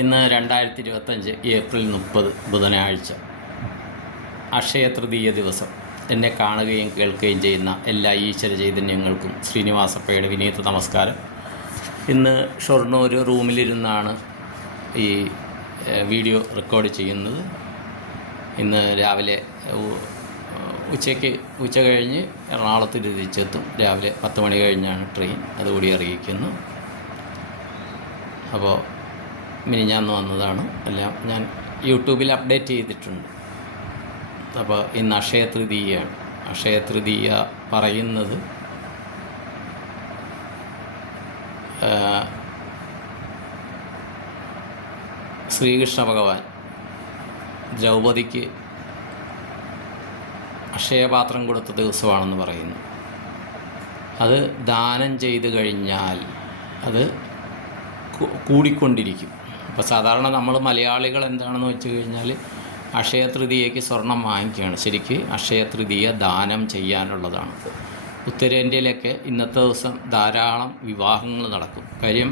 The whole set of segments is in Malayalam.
ഇന്ന് 2025 ഏപ്രിൽ 30 ബുധനാഴ്ച, അക്ഷയ തൃതീയ ദിവസം. എന്നെ കാണുകയും കേൾക്കുകയും ചെയ്യുന്ന എല്ലാ ഈശ്വര ചൈതന്യങ്ങൾക്കും ശ്രീനിവാസപ്പയുടെ വിനീത നമസ്കാരം. ഇന്ന് ഷൊർണൂർ റൂമിലിരുന്നാണ് ഈ വീഡിയോ റെക്കോർഡ് ചെയ്യുന്നത്. ഇന്ന് രാവിലെ ഉച്ച കഴിഞ്ഞ് എറണാകുളത്ത് തിരിച്ചെത്തും. രാവിലെ 10 മണി കഴിഞ്ഞാണ് ട്രെയിൻ, അതുകൂടി അറിയിക്കുന്നു. അപ്പോൾ മിനിഞ്ഞാന്ന് വന്നതാണ്. എല്ലാം ഞാൻ യൂട്യൂബിൽ അപ്ഡേറ്റ് ചെയ്തിട്ടുണ്ട്. അപ്പോൾ ഇന്ന് അക്ഷയ തൃതീയയാണ്. അക്ഷയ തൃതീയ പറയുന്നത് ശ്രീകൃഷ്ണ ഭഗവാൻ ദ്രൗപദിക്ക് അക്ഷയപാത്രം കൊടുത്ത ദിവസമാണെന്ന് പറയുന്നു. അത് ദാനം ചെയ്ത് കഴിഞ്ഞാൽ അത് കൂടിക്കൊണ്ടിരിക്കും. അപ്പോൾ സാധാരണ നമ്മൾ മലയാളികൾ എന്താണെന്ന് വെച്ച് കഴിഞ്ഞാൽ അക്ഷയ തൃതീയയ്ക്ക് സ്വർണം വാങ്ങിക്കുകയാണ്. ശരിക്ക് അക്ഷയ തൃതീയ ദാനം ചെയ്യാനുള്ളതാണ്. ഉത്തരേന്ത്യയിലൊക്കെ ഇന്നത്തെ ദിവസം ധാരാളം വിവാഹങ്ങൾ നടക്കും. കാര്യം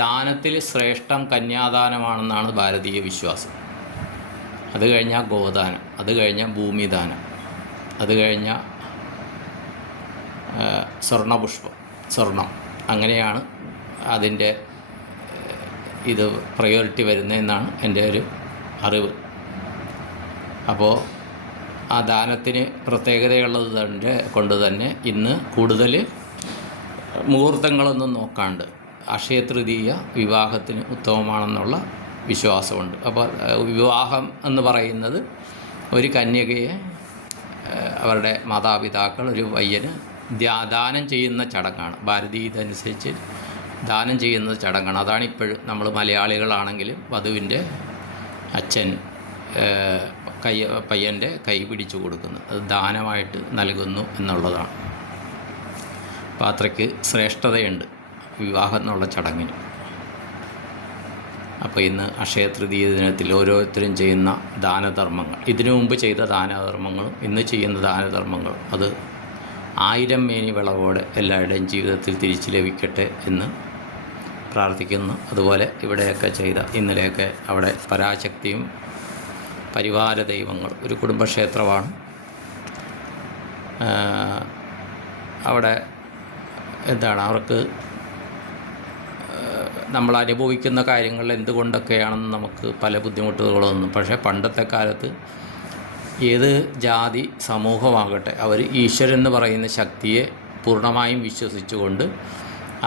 ദാനത്തിൽ ശ്രേഷ്ഠം കന്യാദാനമാണെന്നാണ് ഭാരതീയ വിശ്വാസം. അത് കഴിഞ്ഞാൽ ഗോദാനം, അത് കഴിഞ്ഞാൽ ഭൂമിദാനം, അത് കഴിഞ്ഞാൽ സ്വർണം. അങ്ങനെയാണ് അതിൻ്റെ ഇത് പ്രയോറിറ്റി വരുന്നതെന്നാണ് എൻ്റെ ഒരു അറിവ്. അപ്പോൾ ആ ദാനത്തിന് പ്രത്യേകതയുള്ളത് കൊണ്ട് തന്നെ ഇന്ന് കൂടുതൽ മുഹൂർത്തങ്ങളൊന്നും നോക്കാണ്ട് അക്ഷയ തൃതീയ വിവാഹത്തിന് ഉത്തമമാണെന്നുള്ള വിശ്വാസമുണ്ട്. അപ്പോൾ വിവാഹം എന്ന് പറയുന്നത് ഒരു കന്യകയെ അവരുടെ മാതാപിതാക്കൾ ഒരു പയ്യന് ദാനം ചെയ്യുന്ന ചടങ്ങാണ്. ഭാരതീയതനുസരിച്ച് ദാനം ചെയ്യുന്ന ചടങ്ങാണ്. അതാണിപ്പോഴും നമ്മൾ മലയാളികളാണെങ്കിൽ വധുവിൻ്റെ അച്ഛൻ പയ്യൻ്റെ കൈ പിടിച്ചു കൊടുക്കുന്നത്, അത് ദാനമായിട്ട് നൽകുന്നു എന്നുള്ളതാണ്. അപ്പോൾ അത്രയ്ക്ക് ശ്രേഷ്ഠതയുണ്ട് വിവാഹം എന്നുള്ള ചടങ്ങിന്. അപ്പോൾ ഇന്ന് അക്ഷയ തൃതീയ ദിനത്തിൽ ഓരോരുത്തരും ചെയ്യുന്ന ദാനധർമ്മങ്ങൾ, ഇതിനു മുമ്പ് ചെയ്ത ദാനധർമ്മങ്ങളും ഇന്ന് ചെയ്യുന്ന ദാനധർമ്മങ്ങളും അത് 1000 മേനി വിളവോടെ എല്ലാവരുടെയും ജീവിതത്തിൽ തിരിച്ചു ലഭിക്കട്ടെ എന്ന് പ്രാർത്ഥിക്കുന്നു. അതുപോലെ ഇവിടെയൊക്കെ ചെയ്ത ഇന്നലെയൊക്കെ അവിടെ പരാശക്തിയും പരിവാര ദൈവങ്ങളും, ഒരു കുടുംബക്ഷേത്രമാണ്. അവിടെ അവർക്ക് നമ്മൾ അനുഭവിക്കുന്ന കാര്യങ്ങൾ എന്തുകൊണ്ടൊക്കെയാണെന്ന് നമുക്ക് പല ബുദ്ധിമുട്ടുകളൊന്നും, പക്ഷേ പണ്ടത്തെ കാലത്ത് ഏത് ജാതി സമൂഹമാകട്ടെ അവർ ഈശ്വരൻ എന്ന് പറയുന്ന ശക്തിയെ പൂർണ്ണമായും വിശ്വസിച്ചുകൊണ്ട്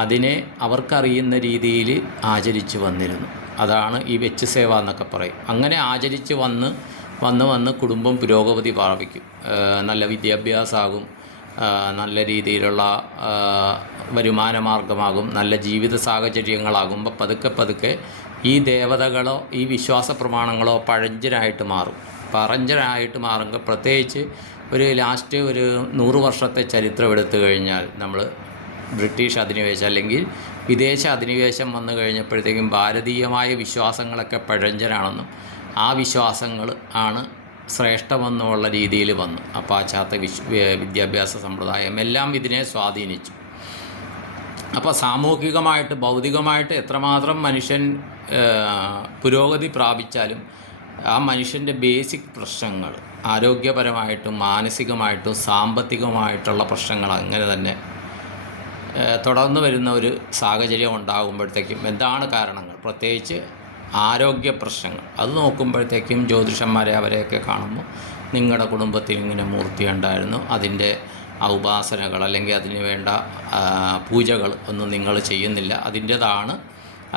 അതിനെ അവർക്കറിയുന്ന രീതിയിൽ ആചരിച്ച് വന്നിരുന്നു. അതാണ് ഈ വെച്ച് സേവ എന്നൊക്കെ പറയും. അങ്ങനെ ആചരിച്ച് വന്ന് കുടുംബം പുരോഗതി പ്രാപിക്കും. നല്ല വിദ്യാഭ്യാസമാകും, നല്ല രീതിയിലുള്ള വരുമാന മാർഗമാകും, നല്ല ജീവിത സാഹചര്യങ്ങളാകുമ്പോൾ പതുക്കെ ഈ ദേവതകളോ ഈ വിശ്വാസ പ്രമാണങ്ങളോ പഴഞ്ചനായിട്ട് മാറുമ്പോൾ പ്രത്യേകിച്ച് ഒരു ലാസ്റ്റ് ഒരു 100 വർഷത്തെ ചരിത്രം എടുത്തു കഴിഞ്ഞാൽ നമ്മൾ ബ്രിട്ടീഷ് അധിനിവേശം അല്ലെങ്കിൽ വിദേശ അധിനിവേശം വന്നു കഴിഞ്ഞപ്പോഴത്തേക്കും ഭാരതീയമായ വിശ്വാസങ്ങളൊക്കെ പഴഞ്ചനാണെന്നും ആ വിശ്വാസങ്ങൾ ആണ് ശ്രേഷ്ഠമെന്നുള്ള രീതിയിൽ വന്നു. പാശ്ചാത്യ വിദ്യാഭ്യാസ സമ്പ്രദായം എല്ലാം ഇതിനെ സ്വാധീനിച്ചു. അപ്പോൾ സാമൂഹികമായിട്ട് ഭൗതികമായിട്ട് എത്രമാത്രം മനുഷ്യൻ പുരോഗതി പ്രാപിച്ചാലും ആ മനുഷ്യൻ്റെ ബേസിക് പ്രശ്നങ്ങൾ ആരോഗ്യപരമായിട്ടും മാനസികമായിട്ടും സാമ്പത്തികമായിട്ടുള്ള പ്രശ്നങ്ങൾ അങ്ങനെ തന്നെ തുടർന്ന് വരുന്ന ഒരു സാഹചര്യം ഉണ്ടാകുമ്പോഴത്തേക്കും എന്താണ് കാരണങ്ങൾ, പ്രത്യേകിച്ച് ആരോഗ്യ പ്രശ്നങ്ങൾ, അത് നോക്കുമ്പോഴത്തേക്കും ജ്യോതിഷന്മാരെ അവരെയൊക്കെ കാണുമ്പോൾ നിങ്ങളുടെ കുടുംബത്തിൽ ഇങ്ങനെ മൂർത്തി ഉണ്ടായിരുന്നു, അതിൻ്റെ ഉപാസനകൾ അല്ലെങ്കിൽ അതിന് വേണ്ട പൂജകൾ ഒന്നും നിങ്ങൾ ചെയ്യുന്നില്ല,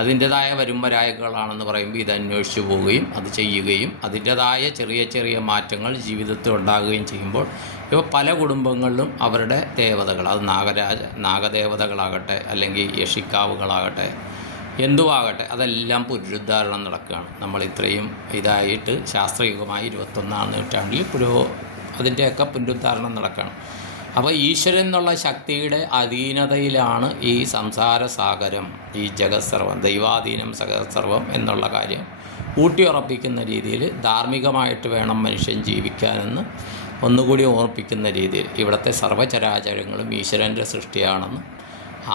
അതിൻ്റേതായ വരുംവരായകളാണെന്ന് പറയുമ്പോൾ ഇത് അന്വേഷിച്ച് പോവുകയും അത് ചെയ്യുകയും അതിൻ്റേതായ ചെറിയ മാറ്റങ്ങൾ ജീവിതത്തിൽ ഉണ്ടാകുകയും ചെയ്യുമ്പോൾ ഇപ്പോൾ പല കുടുംബങ്ങളിലും അവരുടെ ദേവതകൾ, അത് നാഗദേവതകളാകട്ടെ അല്ലെങ്കിൽ യക്ഷിക്കാവുകളാകട്ടെ എന്തുവാകട്ടെ അതെല്ലാം പുനരുദ്ധാരണം നടക്കുകയാണ്. നമ്മൾ ഇത്രയും ഇതായിട്ട് ശാസ്ത്രയുഗമായി 21ാം നൂറ്റാണ്ടിൽ അതിൻ്റെയൊക്കെ പുനരുദ്ധാരണം നടക്കുകയാണ്. അപ്പോൾ ഈശ്വരൻ എന്നുള്ള ശക്തിയുടെ അധീനതയിലാണ് ഈ സംസാര സാഗരം, ഈ ജഗത്സർവം, ദൈവാധീനം ജഗത്സർവം എന്നുള്ള കാര്യം ഊട്ടിയുറപ്പിക്കുന്ന രീതിയിൽ ധാർമ്മികമായിട്ട് വേണം മനുഷ്യൻ ജീവിക്കാനെന്ന് ഒന്നുകൂടി ഓർപ്പിക്കുന്ന രീതിയിൽ ഇവിടുത്തെ സർവ്വചരാചരങ്ങളും ഈശ്വരൻ്റെ സൃഷ്ടിയാണെന്നും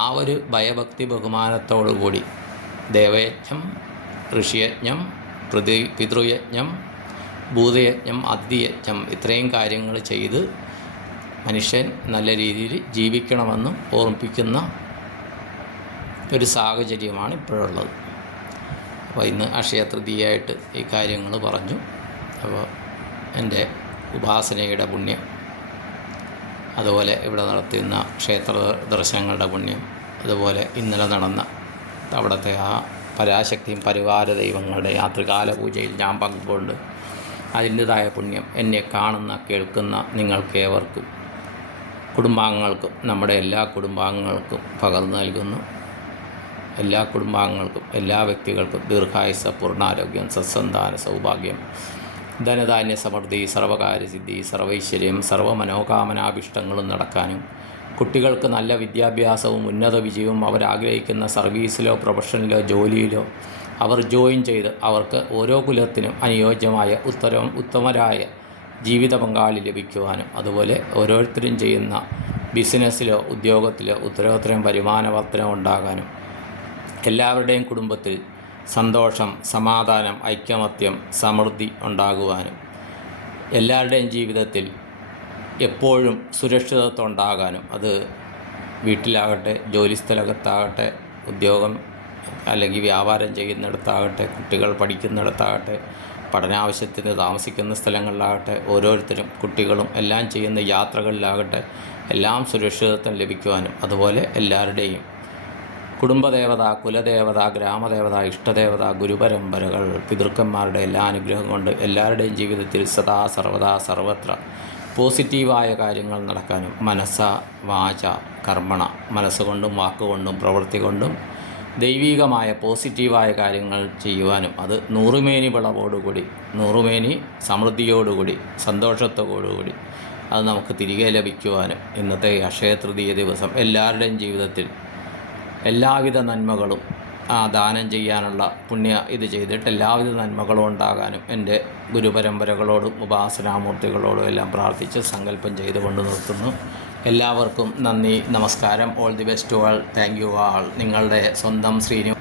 ആ ഒരു ഭയഭക്തി ബഹുമാനത്തോടുകൂടി ദേവയജ്ഞം ഋഷിയജ്ഞം, പിതൃയജ്ഞം, ഭൂതയജ്ഞം, അതിഥിയജ്ഞം ഇത്രയും കാര്യങ്ങൾ ചെയ്ത് മനുഷ്യൻ നല്ല രീതിയിൽ ജീവിക്കണമെന്നും ഓർമ്മിപ്പിക്കുന്ന ഒരു സാഹചര്യമാണ് ഇപ്പോഴുള്ളത്. അപ്പോൾ ഇന്ന് അക്ഷയ തൃതീയയായിട്ട് ഈ കാര്യങ്ങൾ പറഞ്ഞു. അപ്പോൾ എൻ്റെ ഉപാസനയുടെ പുണ്യം, അതുപോലെ ഇവിടെ നടത്തുന്ന ക്ഷേത്ര ദർശനങ്ങളുടെ പുണ്യം, അതുപോലെ ഇന്നലെ നടന്ന അവിടുത്തെ ആ പരാശക്തിയും പരിവാര ദൈവങ്ങളുടെ ആ ത്രികാല പൂജയിൽ ഞാൻ പങ്കുകൊണ്ട് അതിൻ്റെതായ പുണ്യം എന്നെ കാണുന്ന കേൾക്കുന്ന നിങ്ങൾക്കേവർക്കും കുടുംബാംഗങ്ങൾക്കും നമ്മുടെ എല്ലാ കുടുംബാംഗങ്ങൾക്കും പകർന്നു നൽകുന്നു. എല്ലാ കുടുംബാംഗങ്ങൾക്കും എല്ലാ വ്യക്തികൾക്കും ദീർഘായുസ്സ, പൂർണ്ണാരോഗ്യം, സത്സന്താന സൗഭാഗ്യം, ധനധാന്യ സമൃദ്ധി, സർവകാര്യസിദ്ധി, സർവൈശ്വര്യം, സർവമനോകാമനാഭിഷ്ടങ്ങളും നടക്കാനും കുട്ടികൾക്ക് നല്ല വിദ്യാഭ്യാസവും ഉന്നത വിജയവും അവരാഗ്രഹിക്കുന്ന സർവീസിലോ പ്രൊഫഷനിലോ ജോലിയിലോ അവർ ജോയിൻ ചെയ്ത് അവർക്ക് ഓരോ കുലത്തിനും അനുയോജ്യമായ ഉത്തമരായ ജീവിത പങ്കാളി ലഭിക്കുവാനും അതുപോലെ ഓരോരുത്തരും ചെയ്യുന്ന ബിസിനസ്സിലോ ഉദ്യോഗത്തിലോ ഉത്തരോത്തരം വരുമാന വർധന ഉണ്ടാകാനും എല്ലാവരുടെയും കുടുംബത്തിൽ സന്തോഷം, സമാധാനം, ഐക്യമത്യം, സമൃദ്ധി ഉണ്ടാകുവാനും എല്ലാവരുടെയും ജീവിതത്തിൽ എപ്പോഴും സുരക്ഷിതത്വം ഉണ്ടാകാനും അത് വീട്ടിലാകട്ടെ, ജോലിസ്ഥലത്താകട്ടെ, ഉദ്യോഗം അല്ലെങ്കിൽ വ്യാപാരം ചെയ്യുന്നിടത്താകട്ടെ, കുട്ടികൾ പഠിക്കുന്നിടത്താകട്ടെ, പഠനാവശ്യത്തിന് താമസിക്കുന്ന സ്ഥലങ്ങളിലാകട്ടെ, ഓരോരുത്തരും കുട്ടികളും എല്ലാം ചെയ്യുന്ന യാത്രകളിലാകട്ടെ എല്ലാം സുരക്ഷിതത്വം ലഭിക്കുവാനും അതുപോലെ എല്ലാവരുടെയും കുടുംബദേവത, കുലദേവത, ഗ്രാമദേവത, ഇഷ്ടദേവത, ഗുരുപരമ്പരകൾ, പിതൃക്കന്മാരുടെ എല്ലാ അനുഗ്രഹം കൊണ്ട് എല്ലാവരുടെയും ജീവിതത്തിൽ സദാ സർവദാ സർവത്ര പോസിറ്റീവായ കാര്യങ്ങൾ നടക്കാനും മനസ്സ വാച കർമ്മണ മനസ്സുകൊണ്ടും വാക്കുകൊണ്ടും പ്രവൃത്തി കൊണ്ടും ദൈവികമായ പോസിറ്റീവായ കാര്യങ്ങൾ ചെയ്യുവാനും അത് നൂറുമേനി വിളവോടുകൂടി, നൂറുമേനി സമൃദ്ധിയോടുകൂടി, സന്തോഷത്തോടുകൂടി അത് നമുക്ക് തിരികെ ലഭിക്കുവാനും ഇന്നത്തെ അക്ഷയ തൃതീയ ദിവസം എല്ലാവരുടെയും ജീവിതത്തിൽ എല്ലാവിധ നന്മകളും ദാനം ചെയ്യാനുള്ള പുണ്യ ഇത് ചെയ്തിട്ട് എല്ലാവിധ നന്മകളും ഉണ്ടാകാനും എൻ്റെ ഗുരുപരമ്പരകളോടും ഉപാസനാമൂർത്തികളോടും എല്ലാം പ്രാർത്ഥിച്ച് സങ്കല്പം ചെയ്തുകൊണ്ട് നിർത്തുന്നു. എല്ലാവർക്കും നന്ദി, നമസ്കാരം. All the best to all. Thank you all. നിങ്ങളുടെ സ്വന്തം ശ്രീനിവാസ്.